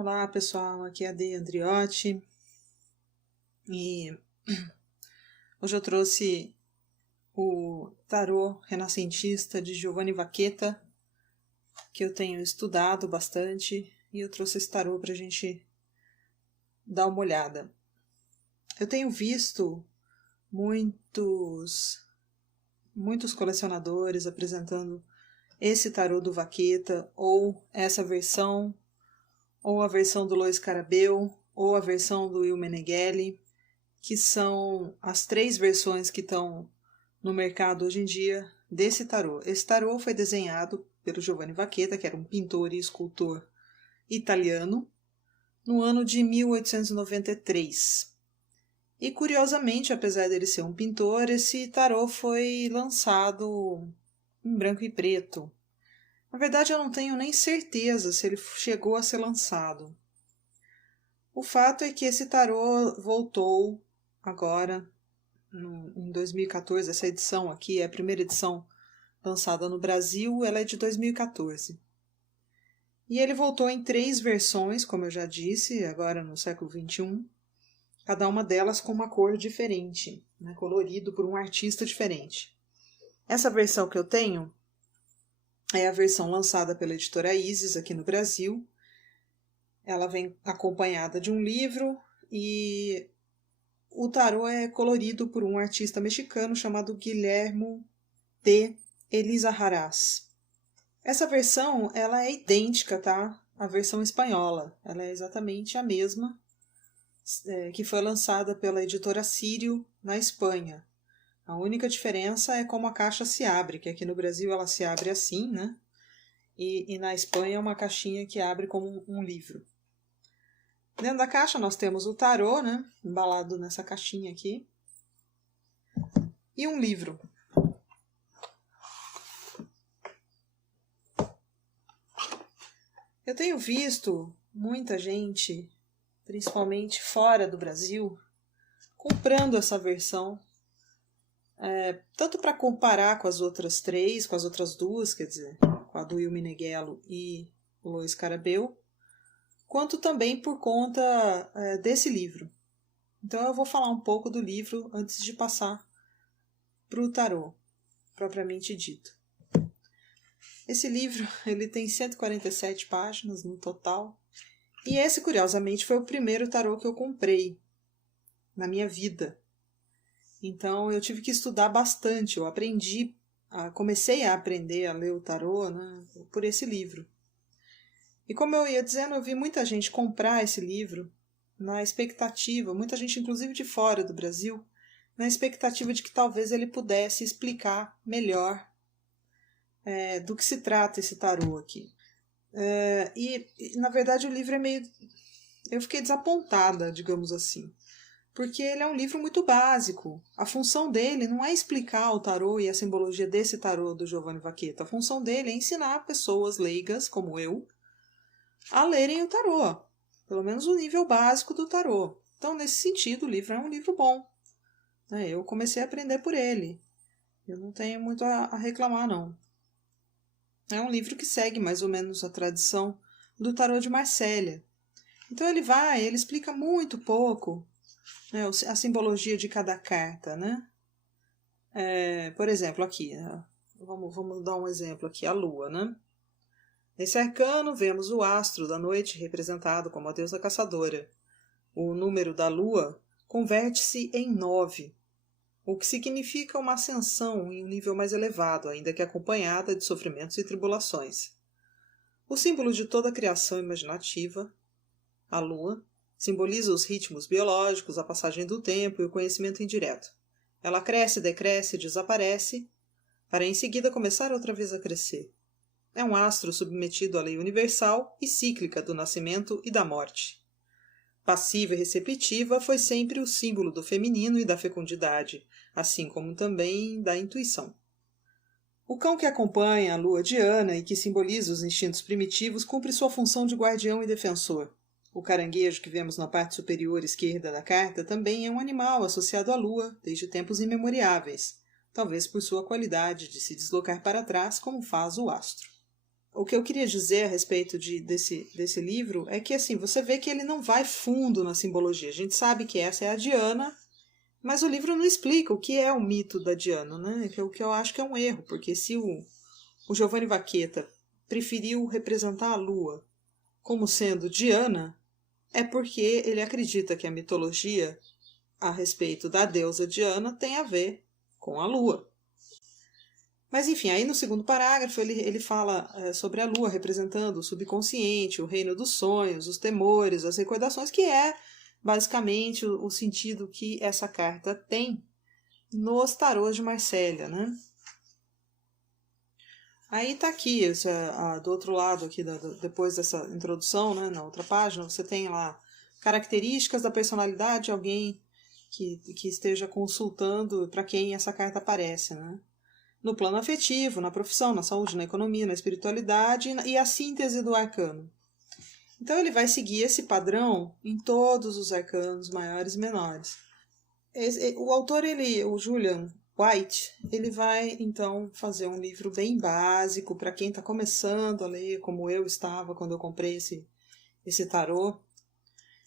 Olá pessoal, aqui é a Dei Andriotti e hoje eu trouxe o tarô renascentista de Giovanni Vacchetta, que eu tenho estudado bastante, e eu trouxe esse tarô para a gente dar uma olhada. Eu tenho visto muitos colecionadores apresentando esse tarô do Vacchetta, ou essa versão, ou a versão do Lois Carabeu, ou a versão do Will Meneghelli, que são as três versões que estão no mercado hoje em dia desse tarô. Esse tarô foi desenhado pelo Giovanni Vacchetta, que era um pintor e escultor italiano, no ano de 1893. E curiosamente, apesar dele ser um pintor, esse tarô foi lançado em branco e preto. Na verdade, eu não tenho nem certeza se ele chegou a ser lançado. O fato é que esse tarô voltou agora, em 2014, essa edição aqui é a primeira edição lançada no Brasil, ela é de 2014. E ele voltou em três versões, como eu já disse, agora no século XXI, cada uma delas com uma cor diferente, né, colorido por um artista diferente. Essa versão que eu tenho é a versão lançada pela editora Isis aqui no Brasil. Ela vem acompanhada de um livro e o tarô é colorido por um artista mexicano chamado Guillermo de Elizarrarás. Essa versão ela é idêntica, tá? À versão espanhola. Ela é exatamente a mesma que foi lançada pela editora Sírio na Espanha. A única diferença é como a caixa se abre, que aqui no Brasil ela se abre assim, né? E na Espanha é uma caixinha que abre como um livro. Dentro da caixa nós temos o tarô, né? Embalado nessa caixinha aqui. E um livro. Eu tenho visto muita gente, principalmente fora do Brasil, comprando essa versão, tanto para comparar com as outras três, com as outras duas, quer dizer, com a do Will Meneghello e o Lois Carabeu, quanto também por conta desse livro. Então eu vou falar um pouco do livro antes de passar para o tarô, propriamente dito. Esse livro ele tem 147 páginas no total, e esse, curiosamente, foi o primeiro tarô que eu comprei na minha vida. Então eu tive que estudar bastante, eu comecei a aprender a ler o tarô, né, por esse livro. E como eu ia dizendo, eu vi muita gente comprar esse livro na expectativa, muita gente inclusive de fora do Brasil, na expectativa de que talvez ele pudesse explicar melhor do que se trata esse tarô aqui. Na verdade o livro é meio... Eu fiquei desapontada, digamos assim, porque ele é um livro muito básico. A função dele não é explicar o tarô e a simbologia desse tarô do Giovanni Vacchetta. A função dele é ensinar pessoas leigas, como eu, a lerem o tarô, pelo menos o nível básico do tarô. Então, nesse sentido, o livro é um livro bom. Eu comecei a aprender por ele. Eu não tenho muito a reclamar, não. É um livro que segue mais ou menos a tradição do tarô de Marsella. Então ele explica muito pouco, né, a simbologia de cada carta, né? Por exemplo, aqui, vamos dar um exemplo aqui, a Lua, né? Nesse arcano vemos o astro da noite representado como a deusa caçadora. O número da Lua converte-se em 9, o que significa uma ascensão em um nível mais elevado, ainda que acompanhada de sofrimentos e tribulações. O símbolo de toda a criação imaginativa, a Lua, simboliza os ritmos biológicos, a passagem do tempo e o conhecimento indireto. Ela cresce, decresce, desaparece, para em seguida começar outra vez a crescer. É um astro submetido à lei universal e cíclica do nascimento e da morte. Passiva e receptiva, foi sempre o símbolo do feminino e da fecundidade, assim como também da intuição. O cão que acompanha a lua Diana e que simboliza os instintos primitivos cumpre sua função de guardião e defensor. O caranguejo que vemos na parte superior esquerda da carta também é um animal associado à lua desde tempos imemoriáveis, talvez por sua qualidade de se deslocar para trás como faz o astro. o que eu queria dizer a respeito desse livro é que, assim, você vê que ele não vai fundo na simbologia. A gente sabe que essa é a Diana, mas o livro não explica o que é o mito da Diana, né? O que eu acho que é um erro, porque se o Giovanni Vaqueta preferiu representar a Lua como sendo Diana, é porque ele acredita que a mitologia a respeito da deusa Diana tem a ver com a Lua. Mas enfim, aí no segundo parágrafo ele fala sobre a Lua representando o subconsciente, o reino dos sonhos, os temores, as recordações, que é basicamente o sentido que essa carta tem nos tarôs de Marsella, né? Aí tá aqui, do outro lado aqui, depois dessa introdução, né, na outra página, você tem lá características da personalidade de alguém que esteja consultando para quem essa carta aparece, né? No plano afetivo, na profissão, na saúde, na economia, na espiritualidade e a síntese do arcano. Então ele vai seguir esse padrão em todos os arcanos maiores e menores. O autor, o Julian White, ele vai então fazer um livro bem básico para quem está começando a ler, como eu estava quando eu comprei esse tarô,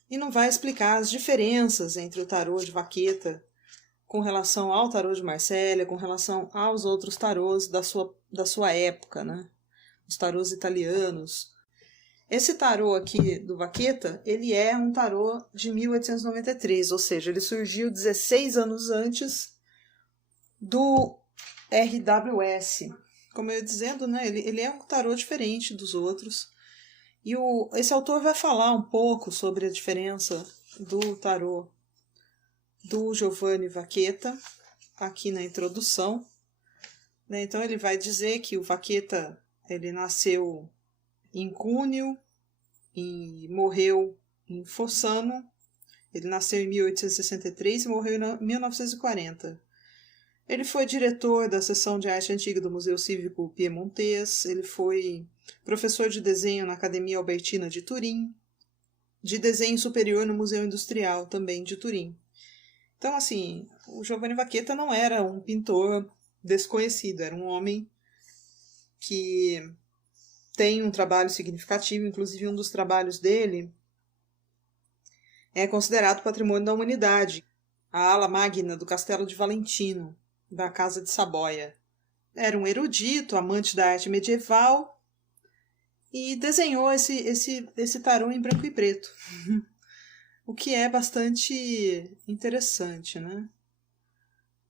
e não vai explicar as diferenças entre o tarô de Vaqueta com relação ao tarô de Marsella, com relação aos outros tarôs da sua época, né? Os tarôs italianos. Esse tarô aqui do Vaqueta, ele é um tarô de 1893, ou seja, ele surgiu 16 anos antes do RWS. Como eu ia dizendo, né, ele é um tarô diferente dos outros. E esse autor vai falar um pouco sobre a diferença do tarô do Giovanni Vaqueta, aqui na introdução. Né? Então ele vai dizer que o Vaqueta ele nasceu em Cuneo e morreu em Fossano. Ele nasceu em 1863 e morreu em 1940. Ele foi diretor da seção de arte antiga do Museu Cívico Piemontês, ele foi professor de desenho na Academia Albertina de Turim, de desenho superior no Museu Industrial, também de Turim. Então, assim, o Giovanni Vaqueta não era um pintor desconhecido, era um homem que tem um trabalho significativo, inclusive um dos trabalhos dele é considerado patrimônio da humanidade, a ala magna do Castelo de Valentino, da Casa de Saboia. Era um erudito, amante da arte medieval e desenhou esse tarô em branco e preto. O que é bastante interessante, né?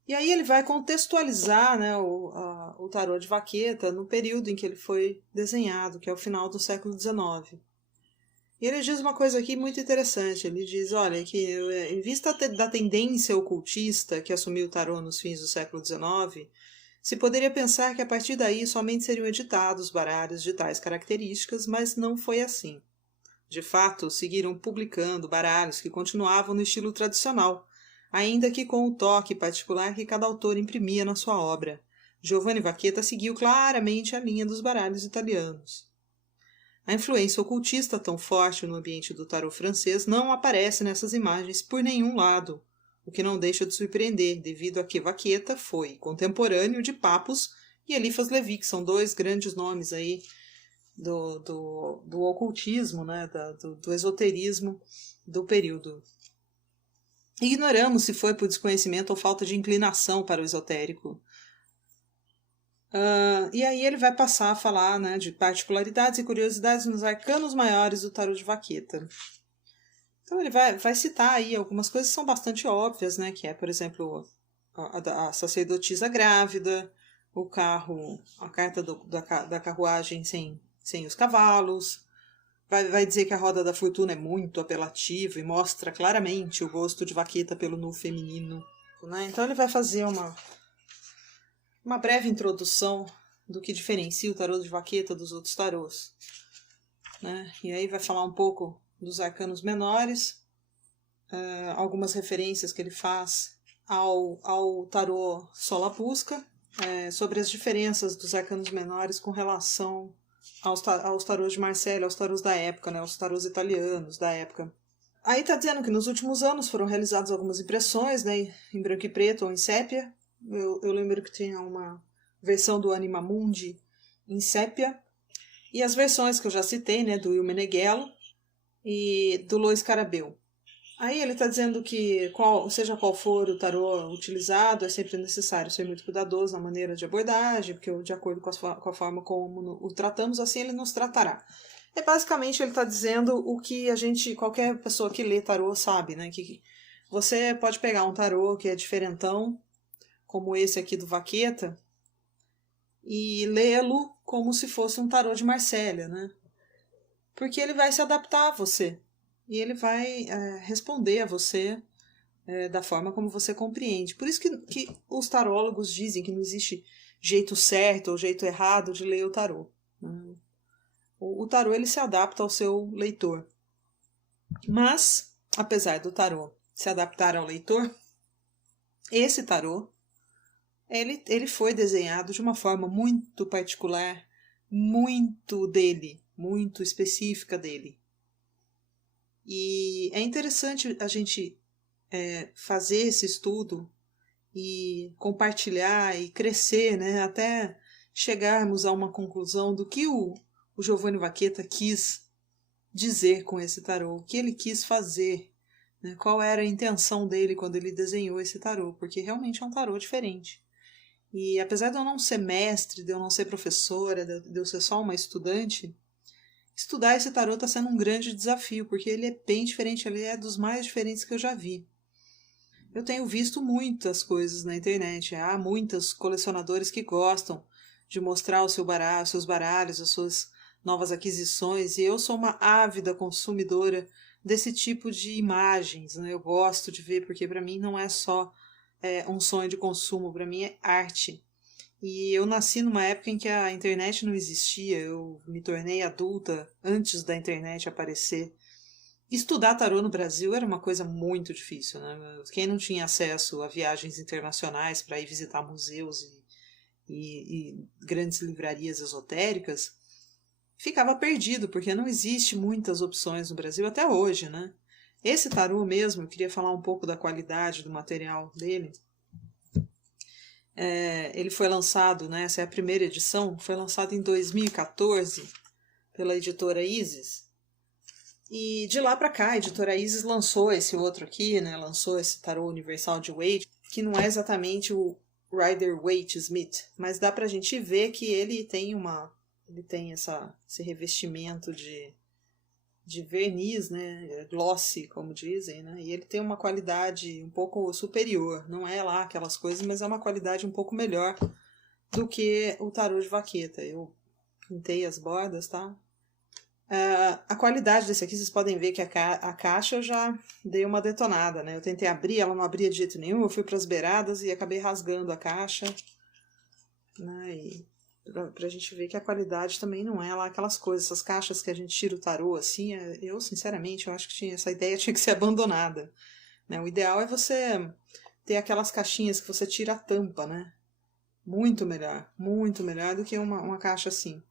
E aí ele vai contextualizar, né, o tarô de Vaqueta no período em que ele foi desenhado, que é o final do século XIX. E ele diz uma coisa aqui muito interessante. Ele diz, olha, que em vista da tendência ocultista que assumiu o tarô nos fins do século XIX, se poderia pensar que a partir daí somente seriam editados baralhos de tais características, mas não foi assim. De fato, seguiram publicando baralhos que continuavam no estilo tradicional, ainda que com o toque particular que cada autor imprimia na sua obra. Giovanni Vaqueta seguiu claramente a linha dos baralhos italianos. A influência ocultista tão forte no ambiente do tarô francês não aparece nessas imagens por nenhum lado, o que não deixa de surpreender, devido a que Vaqueta foi contemporâneo de Papus e Eliphas Levi, que são dois grandes nomes aí do ocultismo, né, do esoterismo do período. Ignoramos se foi por desconhecimento ou falta de inclinação para o esotérico. E aí ele vai passar a falar, né, de particularidades e curiosidades nos arcanos maiores do tarô de Vaqueta. Então ele vai citar aí algumas coisas que são bastante óbvias, né, que é, por exemplo, a sacerdotisa grávida, a carta da carruagem sem os cavalos. Vai dizer que a roda da fortuna é muito apelativa e mostra claramente o gosto de Vaqueta pelo nu feminino. Né? Então ele vai fazer uma breve introdução do que diferencia o tarô de Vaqueta dos outros tarôs. Né? E aí vai falar um pouco dos arcanos menores, algumas referências que ele faz ao tarô Solapusca, sobre as diferenças dos arcanos menores com relação aos tarôs de Marsella, aos tarôs da época, né, aos tarôs italianos da época. Aí está dizendo que nos últimos anos foram realizadas algumas impressões, né, em branco e preto ou em sépia. Eu lembro que tinha uma versão do Anima Mundi em sépia. E as versões que eu já citei, né, do Will Meneghello e do Lois Carabel. Aí ele está dizendo que, seja qual for o tarô utilizado, é sempre necessário ser muito cuidadoso na maneira de abordagem, porque de acordo com a forma como o tratamos, assim ele nos tratará. Basicamente ele está dizendo o que qualquer pessoa que lê tarô sabe, né? Que você pode pegar um tarô que é diferentão, como esse aqui do Vaqueta, e lê-lo como se fosse um tarô de Marsella, né? Porque ele vai se adaptar a você. E ele vai responder a você da forma como você compreende. Por isso que os tarólogos dizem que não existe jeito certo ou jeito errado de ler o tarô. O tarô ele se adapta ao seu leitor. Mas, apesar do tarô se adaptar ao leitor, esse tarô ele foi desenhado de uma forma muito particular, muito dele, muito específica dele. E é interessante a gente fazer esse estudo e compartilhar e crescer, né, até chegarmos a uma conclusão do que o Giovanni Vaqueta quis dizer com esse tarô, o que ele quis fazer, né, qual era a intenção dele quando ele desenhou esse tarô, porque realmente é um tarô diferente. E apesar de eu não ser mestre, de eu não ser professora, de eu ser só uma estudante, estudar esse tarô está sendo um grande desafio, porque ele é bem diferente, ele é dos mais diferentes que eu já vi. Eu tenho visto muitas coisas na internet, há muitos colecionadores que gostam de mostrar os seus baralhos, as suas novas aquisições, e eu sou uma ávida consumidora desse tipo de imagens, né? Eu gosto de ver, porque para mim não é só um sonho de consumo, para mim é arte. E eu nasci numa época em que a internet não existia, eu me tornei adulta antes da internet aparecer. Estudar tarô no Brasil era uma coisa muito difícil, né? Quem não tinha acesso a viagens internacionais para ir visitar museus e grandes livrarias esotéricas, ficava perdido, porque não existe muitas opções no Brasil até hoje, né? Esse tarô mesmo, eu queria falar um pouco da qualidade do material dele. Ele foi lançado, né, essa é a primeira edição, foi lançado em 2014 pela editora Isis. E de lá para cá, a editora Isis lançou esse outro aqui, né, lançou esse tarô universal de Waite, que não é exatamente o Rider-Waite-Smith, mas dá pra gente ver que ele tem esse revestimento de verniz, né, glossy, como dizem, né, e ele tem uma qualidade um pouco superior, não é lá aquelas coisas, mas é uma qualidade um pouco melhor do que o tarô de Vaqueta. Eu pintei as bordas, tá? A qualidade desse aqui, vocês podem ver que a caixa eu já dei uma detonada, né, eu tentei abrir, ela não abria de jeito nenhum, eu fui para as beiradas e acabei rasgando a caixa, né, e pra gente ver que a qualidade também não é lá aquelas coisas, essas caixas que a gente tira o tarô assim, eu sinceramente eu acho que essa ideia tinha que ser abandonada, né? O ideal é você ter aquelas caixinhas que você tira a tampa, né? Muito melhor do que uma caixa assim.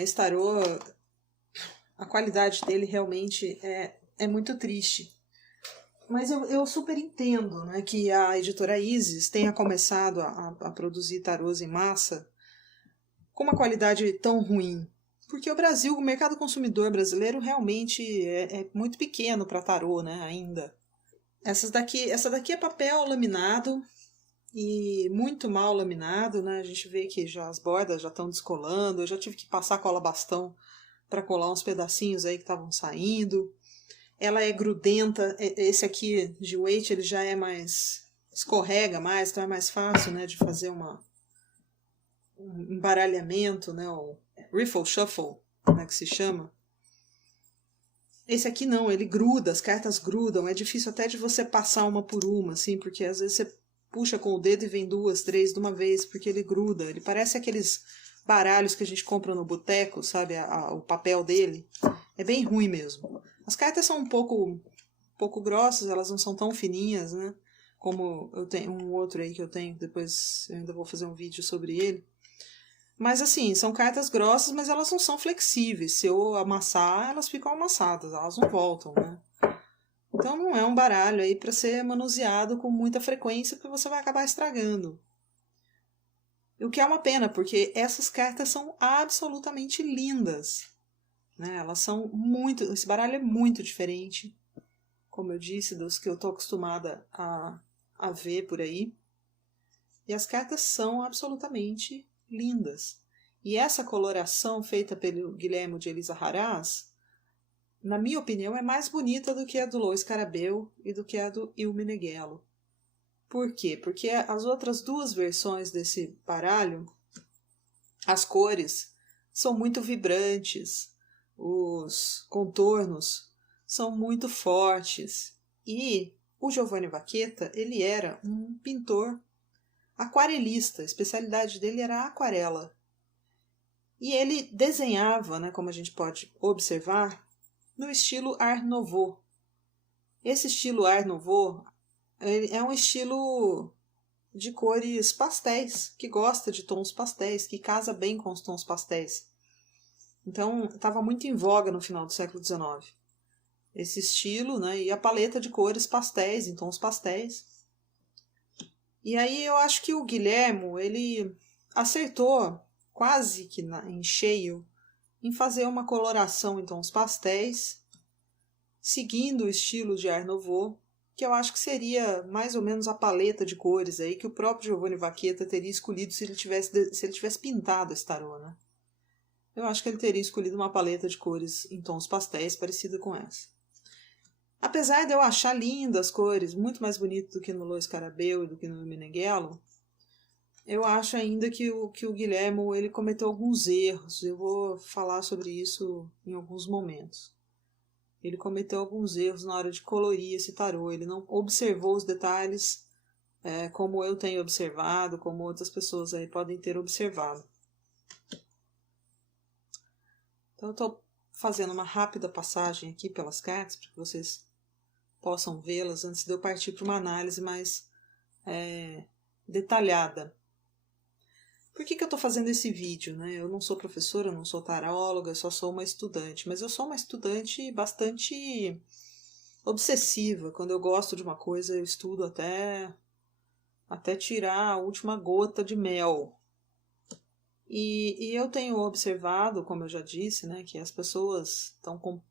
Esse tarô, a qualidade dele realmente é muito triste. Mas eu super entendo, né, que a editora Isis tenha começado a produzir tarôs em massa com uma qualidade tão ruim. Porque o mercado consumidor brasileiro realmente é muito pequeno para tarô, né, ainda. Essa daqui é papel laminado e muito mal laminado, né? A gente vê que já as bordas já estão descolando, eu já tive que passar cola bastão para colar uns pedacinhos aí que estavam saindo. Ela é grudenta, esse aqui de Waite ele já é mais, escorrega mais, então é mais fácil, né, de fazer um embaralhamento, né, o riffle shuffle, né, que se chama. Esse aqui não, ele gruda, as cartas grudam, é difícil até de você passar uma por uma, assim, porque às vezes você puxa com o dedo e vem 2, 3 de uma vez, porque ele gruda, ele parece aqueles baralhos que a gente compra no boteco, sabe, o papel dele, é bem ruim mesmo. As cartas são um pouco grossas, elas não são tão fininhas, né, como eu tenho um outro aí que eu tenho, depois eu ainda vou fazer um vídeo sobre ele. Mas assim, são cartas grossas, mas elas não são flexíveis. Se eu amassar, elas ficam amassadas, elas não voltam, né? Então não é um baralho aí para ser manuseado com muita frequência, porque você vai acabar estragando. O que é uma pena, porque essas cartas são absolutamente lindas, né? Elas são muito... Esse baralho é muito diferente, como eu disse, dos que eu estou acostumada a ver por aí. E as cartas são absolutamente lindas. E essa coloração feita pelo Guilherme de Elisa Haraz, na minha opinião, é mais bonita do que a do Lois Carabeu e do que a do Il Meneghello. Por quê? Porque as outras duas versões desse baralho, as cores são muito vibrantes, os contornos são muito fortes. E o Giovanni Vacchetta, ele era um pintor aquarelista, a especialidade dele era a aquarela. E ele desenhava, né, como a gente pode observar, no estilo Art Nouveau. Esse estilo Art Nouveau é um estilo de cores pastéis, que gosta de tons pastéis, que casa bem com os tons pastéis. Então, estava muito em voga no final do século XIX. Esse estilo, né, e a paleta de cores pastéis, em tons pastéis. E aí eu acho que o Guilhermo, ele acertou quase que em cheio em fazer uma coloração em tons pastéis, seguindo o estilo de Art Nouveau, que eu acho que seria mais ou menos a paleta de cores aí que o próprio Giovanni Vacchetta teria escolhido se ele tivesse pintado esse tarô, né? Eu acho que ele teria escolhido uma paleta de cores em tons pastéis parecida com essa. Apesar de eu achar lindas as cores, muito mais bonito do que no Lois Carabeu e do que no Meneghello, eu acho ainda que o Guilhermo ele cometeu alguns erros. Eu vou falar sobre isso em alguns momentos. Ele cometeu alguns erros na hora de colorir esse tarô. Ele não observou os detalhes como eu tenho observado, como outras pessoas aí podem ter observado. Então eu estou fazendo uma rápida passagem aqui pelas cartas para que vocês possam vê-las antes de eu partir para uma análise mais detalhada. Por que eu estou fazendo esse vídeo, né? Eu não sou professora, eu não sou taróloga, eu só sou uma estudante. Mas eu sou uma estudante bastante obsessiva. Quando eu gosto de uma coisa, eu estudo até tirar a última gota de mel. E eu tenho observado, como eu já disse, né, que as pessoas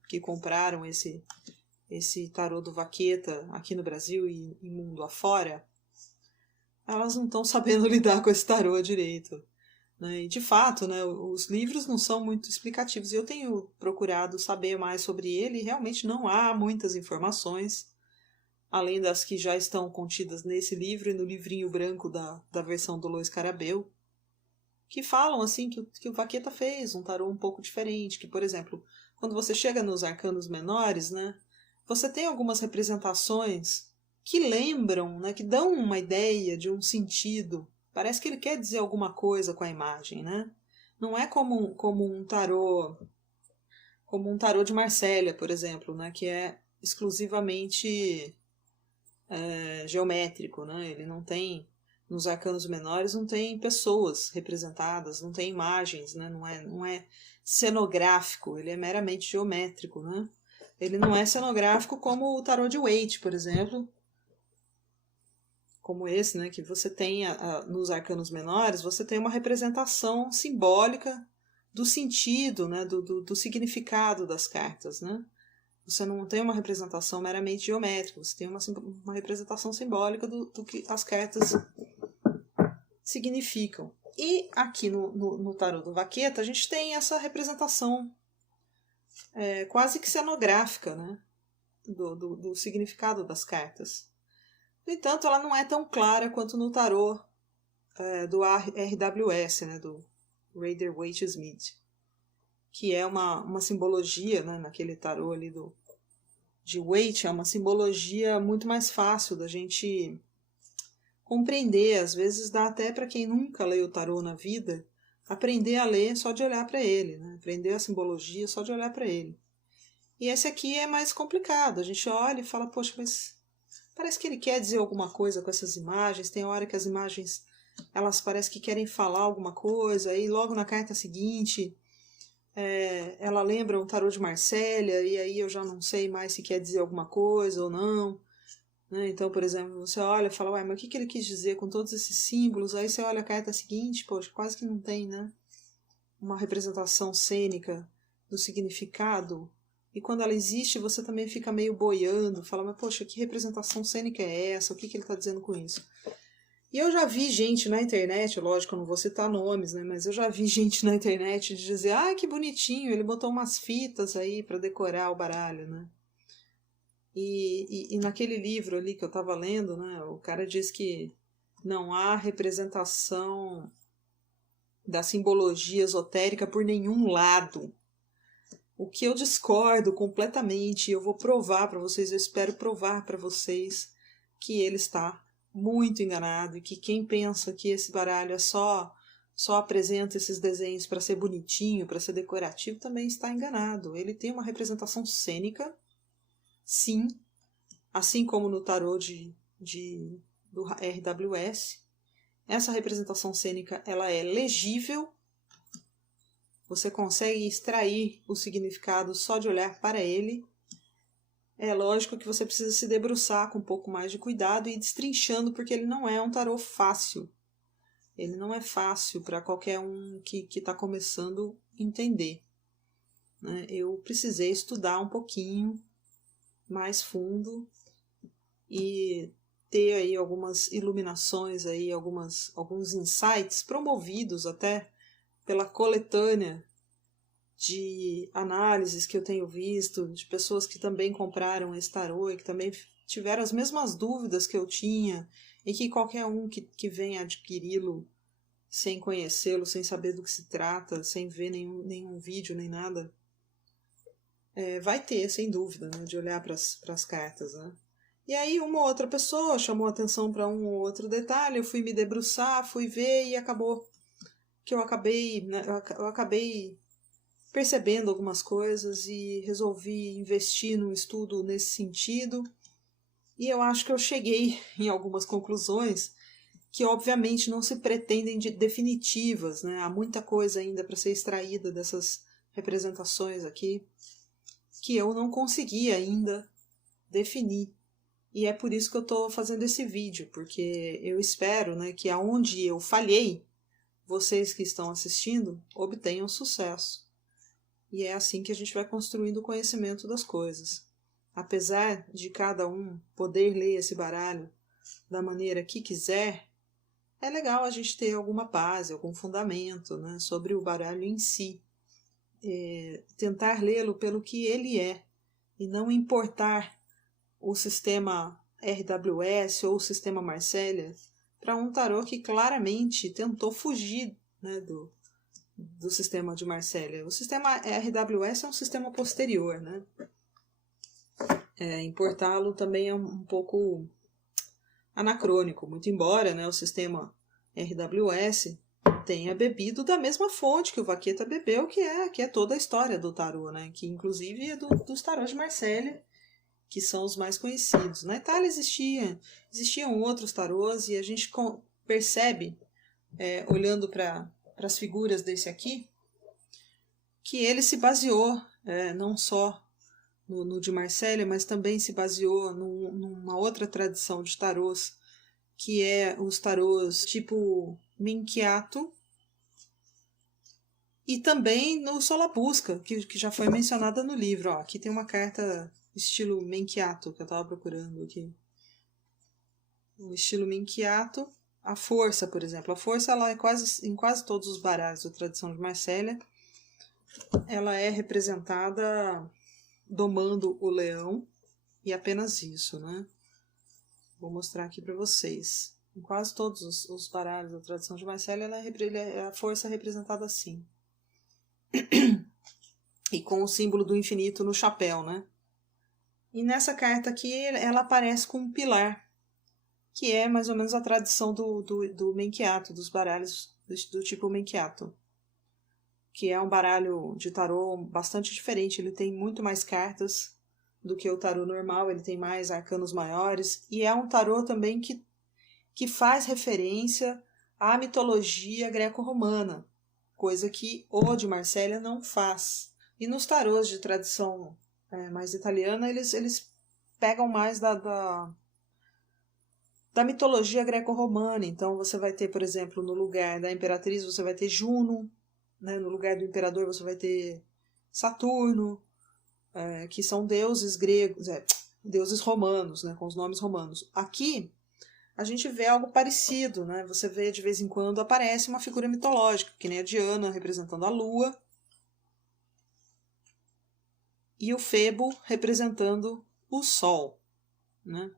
que compraram esse tarô do Vacchetta aqui no Brasil e mundo afora, elas não estão sabendo lidar com esse tarô direito. Né? E de fato, né, os livros não são muito explicativos. Eu tenho procurado saber mais sobre ele e realmente não há muitas informações, além das que já estão contidas nesse livro e no livrinho branco da versão do Lois Carabeu, que falam assim que o Vacchetta fez um tarô um pouco diferente, que, por exemplo, quando você chega nos arcanos menores, né, você tem algumas representações que lembram, né, que dão uma ideia de um sentido. Parece que ele quer dizer alguma coisa com a imagem, né? Não é como um tarô de Marsella, por exemplo, né, que é exclusivamente geométrico, né? Ele não tem, nos arcanos menores, não tem pessoas representadas, não tem imagens, né? Não é cenográfico, ele é meramente geométrico, né? Ele não é cenográfico como o tarô de Waite, por exemplo, como esse, né, que você tem nos arcanos menores, você tem uma representação simbólica do sentido, né, do significado das cartas, né? Você não tem uma representação meramente geométrica, você tem uma representação simbólica do que as cartas significam. E aqui no tarô do Vacchetta, a gente tem essa representação quase que cenográfica, né, do significado das cartas. No entanto, ela não é tão clara quanto no tarô do RWS, né, do Rider-Waite-Smith, que é uma simbologia, né, naquele tarô ali de Waite, é uma simbologia muito mais fácil da gente compreender. Às vezes dá até para quem nunca leu o tarô na vida, aprender a ler só de olhar para ele, né, aprender a simbologia só de olhar para ele. E esse aqui é mais complicado, a gente olha e fala, poxa, mas parece que ele quer dizer alguma coisa com essas imagens. Tem hora que as imagens, elas parecem que querem falar alguma coisa, e logo na carta seguinte, ela lembra um tarô de Marsella, e aí eu já não sei mais se quer dizer alguma coisa ou não. né? Então, por exemplo, você olha e fala, ué, mas o que ele quis dizer com todos esses símbolos? Aí você olha a carta seguinte, poxa, quase que não tem, né? Uma representação cênica do significado. E quando ela existe, você também fica meio boiando, fala, mas poxa, que representação cênica é essa? O que ele está dizendo com isso? E eu já vi gente na internet, lógico, eu não vou citar nomes, né? Mas eu já vi gente na internet dizer, ah, que bonitinho, ele botou umas fitas aí para decorar o baralho, né? E naquele livro ali que eu estava lendo, né? O cara diz que não há representação da simbologia esotérica por nenhum lado. O que eu discordo completamente, eu vou provar para vocês, eu espero provar para vocês que ele está muito enganado e que quem pensa que esse baralho é só apresenta esses desenhos para ser bonitinho, para ser decorativo, também está enganado. Ele tem uma representação cênica, sim, assim como no tarô do RWS. Essa representação cênica ela é legível. Você consegue extrair o significado só de olhar para ele. É lógico que você precisa se debruçar com um pouco mais de cuidado e ir destrinchando, porque ele não é um tarô fácil. Ele não é fácil para qualquer um que está começando a entender, né? Eu precisei estudar um pouquinho mais fundo e ter aí algumas iluminações, aí, alguns insights promovidos até pela coletânea de análises que eu tenho visto, de pessoas que também compraram esse tarô e que também tiveram as mesmas dúvidas que eu tinha, e que qualquer um que venha adquiri-lo sem conhecê-lo, sem saber do que se trata, sem ver nenhum vídeo nem nada, vai ter, sem dúvida, né, de olhar para as cartas, né? E aí uma outra pessoa chamou atenção para um ou outro detalhe, eu fui me debruçar, fui ver e acabou que eu acabei percebendo algumas coisas e resolvi investir num estudo nesse sentido. E eu acho que eu cheguei em algumas conclusões que obviamente não se pretendem de definitivas, né? Há muita coisa ainda para ser extraída dessas representações aqui que eu não consegui ainda definir. E é por isso que eu estou fazendo esse vídeo, porque eu espero, né, que aonde eu falhei, vocês que estão assistindo obtenham sucesso. E é assim que a gente vai construindo o conhecimento das coisas. Apesar de cada um poder ler esse baralho da maneira que quiser, é legal a gente ter alguma base, algum fundamento, né, sobre o baralho em si. Tentar lê-lo pelo que ele é, e não importar o sistema RWS ou o sistema Marselha para um tarô que claramente tentou fugir, né, do sistema de Marselha. O sistema RWS é um sistema posterior, né? Importá-lo também é um pouco anacrônico, muito embora, né, o sistema RWS tenha bebido da mesma fonte que o Vaqueta bebeu, que é toda a história do tarô, né? Que inclusive é dos tarôs de Marselha, que são os mais conhecidos. Na Itália existiam outros tarôs e a gente percebe, olhando para as figuras desse aqui, que ele se baseou não só no de Marselha, mas também se baseou numa outra tradição de tarôs, que é os tarôs tipo Minchiato, e também no Solabusca, que já foi mencionada no livro. Ó, aqui tem uma carta estilo Minchiato que eu estava procurando aqui. O estilo Minchiato, a força, por exemplo. A força ela é em quase todos os baralhos da tradição de Marselha. Ela é representada domando o leão, e apenas isso, né? Vou mostrar aqui para vocês. Em quase todos os baralhos da tradição de Marselha, a força é representada assim. E com o símbolo do infinito no chapéu, né? E nessa carta aqui, ela aparece com um pilar, que é mais ou menos a tradição do Menchiato, dos baralhos do tipo Menchiato, que é um baralho de tarô bastante diferente. Ele tem muito mais cartas do que o tarô normal, ele tem mais arcanos maiores, e é um tarô também que faz referência à mitologia greco-romana, coisa que o de Marselha não faz. E nos tarôs de tradição mais italiana, eles pegam mais da mitologia greco-romana. Então você vai ter, por exemplo, no lugar da imperatriz você vai ter Juno, né? No lugar do imperador você vai ter Saturno, que são deuses gregos, deuses romanos, né? Com os nomes romanos. Aqui a gente vê algo parecido, né? Você vê de vez em quando aparece uma figura mitológica, que nem a Diana representando a lua e o Febo representando o sol, né?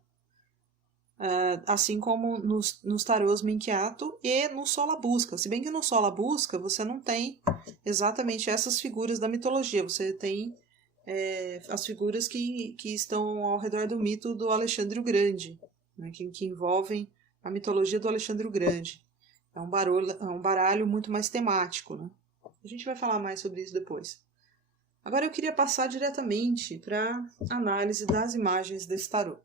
Assim como nos tarôs Minquiato e no Solabusca. Se bem que no Solabusca você não tem exatamente essas figuras da mitologia, você tem as figuras que estão ao redor do mito do Alexandre o Grande, né, que envolvem a mitologia do Alexandre o Grande. É um baralho muito mais temático. Né? A gente vai falar mais sobre isso depois. Agora eu queria passar diretamente para a análise das imagens desse tarô.